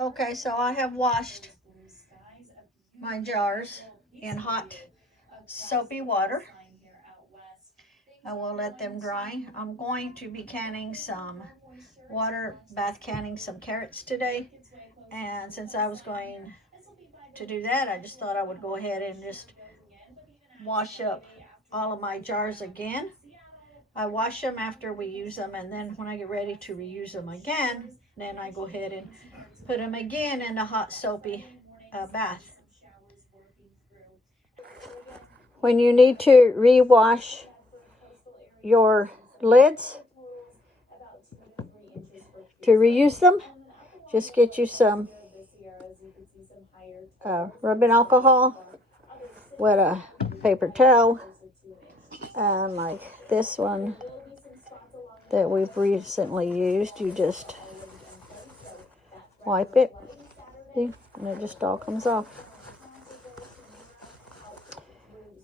Okay, so I have washed my jars in hot soapy water. I will let them dry. I'm going to be canning some bath canning some carrots today. And since I was going to do that, I just thought I would go ahead and just wash up all of my jars again. I wash them after we use them, and then when I get ready to reuse them again, then I go ahead and put them again in a hot soapy bath. When you need to rewash your lids to reuse them, just get you some rubbing alcohol with a paper towel, and like this one that we've recently used, you just wipe it, see, and it just all comes off.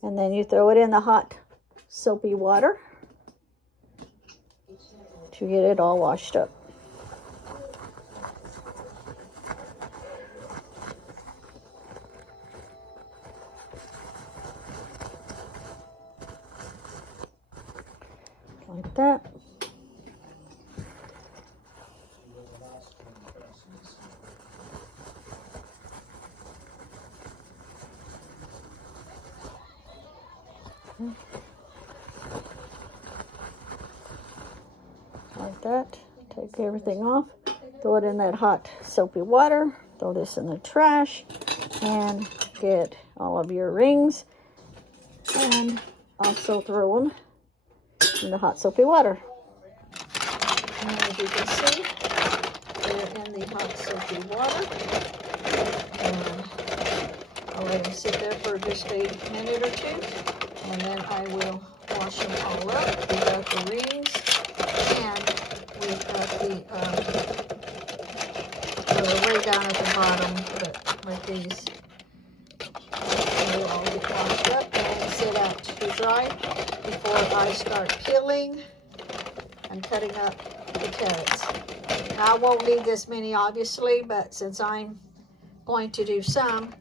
And then you throw it in the hot soapy water to get it all washed up. Like that. Like that. Take everything off. Throw it in that hot soapy water. Throw this in the trash. And get all of your rings. And also throw them in the hot soapy water. And as you can see, they're in the hot soapy water. And I'll let them sit there for just a minute or two. And then I will wash them all up. We've got the rings, and we've got the way down at the bottom, but like these. They all get washed up and sit out to dry before I start peeling and cutting up the carrots. Now, I won't need this many, obviously, but since I'm going to do some,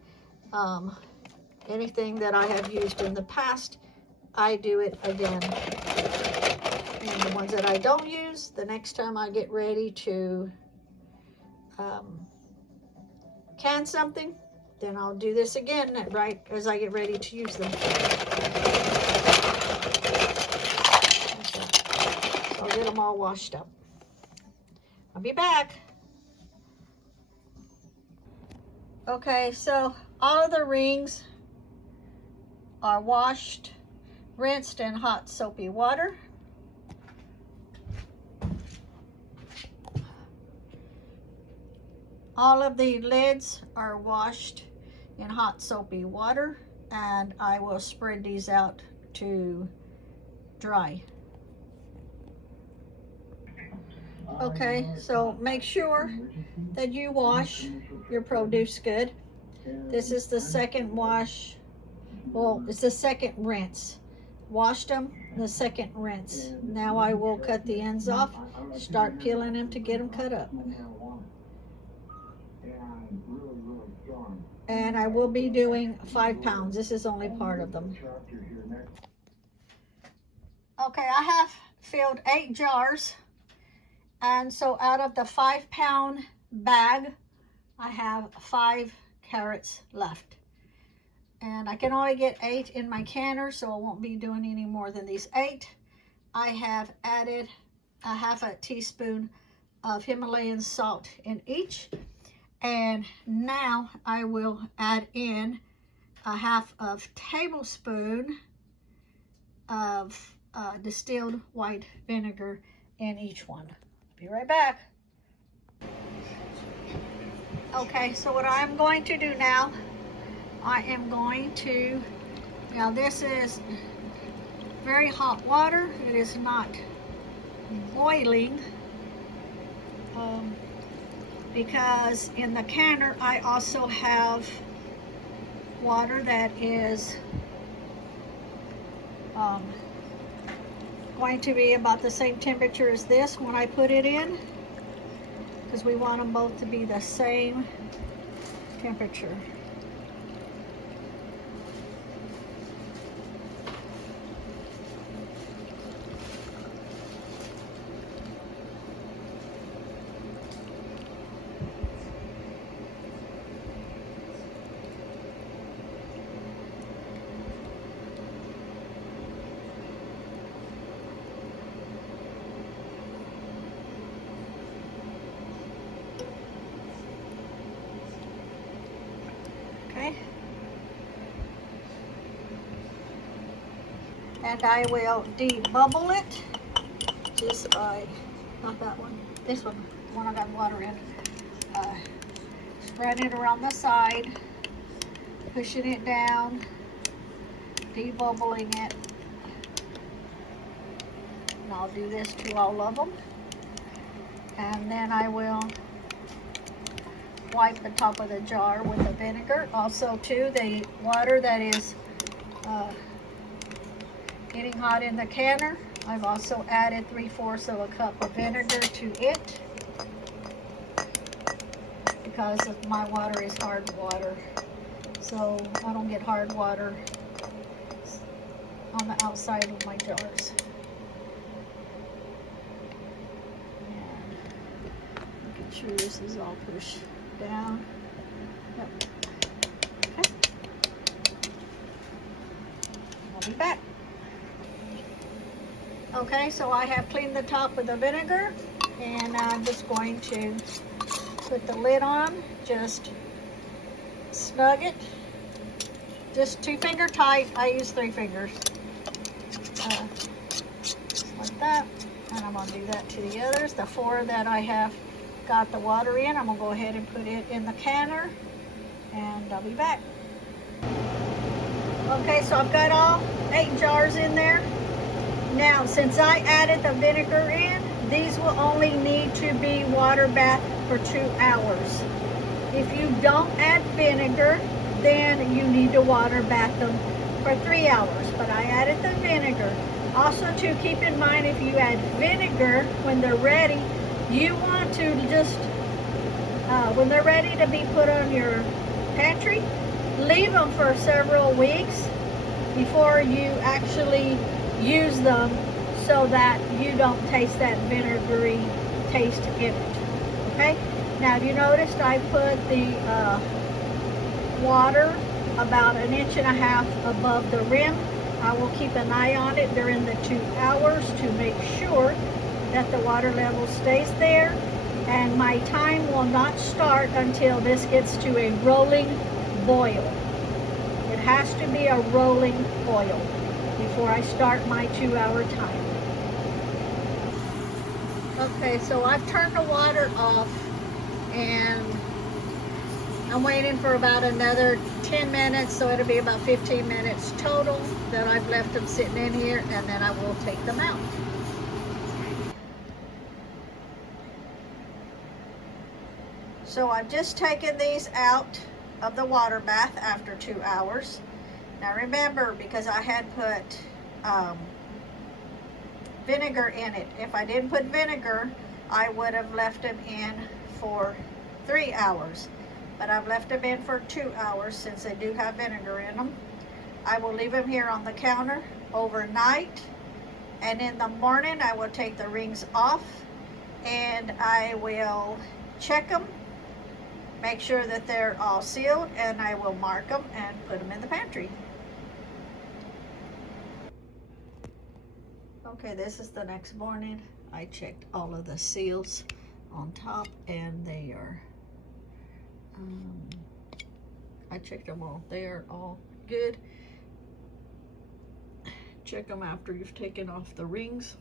anything that I have used in the past, I do it again. And the ones that I don't use, the next time I get ready to can something, then I'll do this again right as I get ready to use them. So I'll get them all washed up. I'll be back. Okay, so all of the rings are washed, rinsed in hot soapy water. All of the lids are washed in hot soapy water, and I will spread these out to dry. Okay, so make sure that you wash your produce good. This is the second wash. Well, it's the second rinse. Washed them, the second rinse. Now I will cut the ends off, start peeling them to get them cut up. And I will be doing 5 pounds. This is only part of them. Okay, I have filled 8 jars. And so out of the 5-pound bag, I have 5 carrots left. And I can only get 8 in my canner, so I won't be doing any more than these 8. I have added a ½ teaspoon of Himalayan salt in each. And now I will add in a ½ tablespoon of distilled white vinegar in each one. Be right back. Okay, so what I'm going to do now, I am going to, now this is very hot water. It is not boiling. Because in the canner I also have water that is going to be about the same temperature as this when I put it in. because we want them both to be the same temperature. Okay. And I will debubble it just by, not that one, this one I got water in. Spread it around the side, pushing it down, debubbling it. And I'll do this to all of them. And then I will wipe the top of the jar with the vinegar. Also too, the water that is getting hot in the canner, I've also added 3/4 of a cup of vinegar to it because my water is hard water, so I don't get hard water on the outside of my jars. And making sure this is all pushed down. Yep. Okay. I'll be back. Okay, so I have cleaned the top with the vinegar, and I'm just going to put the lid on, just snug it, just 2-finger tight. I use 3 fingers, just like that. And I'm gonna do that to the others. The 4 that I have got the water in, I'm gonna go ahead and put it in the canner, and I'll be back. Okay, so I've got all 8 jars in there. Now, since I added the vinegar in, these will only need to be water bath for 2 hours. If you don't add vinegar, then you need to water bath them for 3 hours. But I added the vinegar. Also, to keep in mind, if you add vinegar when they're ready, you want to just, when they're ready to be put on your pantry, leave them for several weeks before you actually use them, so that you don't taste that vinegary taste in it. Okay, now if you noticed, I put the water about 1.5 inches above the rim. I will keep an eye on it during the 2 hours to make sure that the water level stays there, and my time will not start until this gets to a rolling boil. It has to be a rolling boil before I start my 2-hour time. Okay, so I've turned the water off, and I'm waiting for about another 10 minutes, so it'll be about 15 minutes total that I've left them sitting in here, and then I will take them out. So I've just taken these out of the water bath after 2 hours. Now remember, because I had put vinegar in it. If I didn't put vinegar, I would have left them in for 3 hours. But I've left them in for 2 hours since they do have vinegar in them. I will leave them here on the counter overnight. And in the morning, I will take the rings off and I will check them, make sure that they're all sealed, and I will mark them and put them in the pantry. Okay, this is the next morning. I checked all of the seals on top, and they are, I checked them all. They are all good. Check them after you've taken off the rings.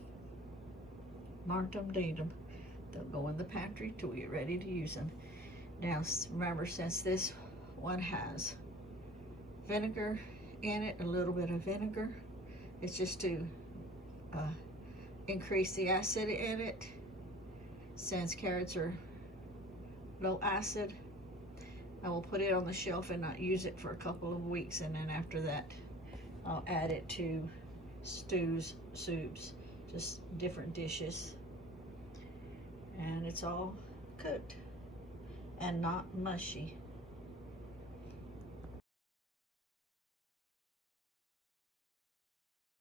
Mark them, date them. They'll go in the pantry till you're ready to use them. Now, remember, since this one has vinegar in it, a little bit of vinegar, it's just to increase the acid in it. Since carrots are low acid, I will put it on the shelf and not use it for a couple of weeks, and then after that I'll add it to stews, soups, just different dishes. And it's all cooked and not mushy.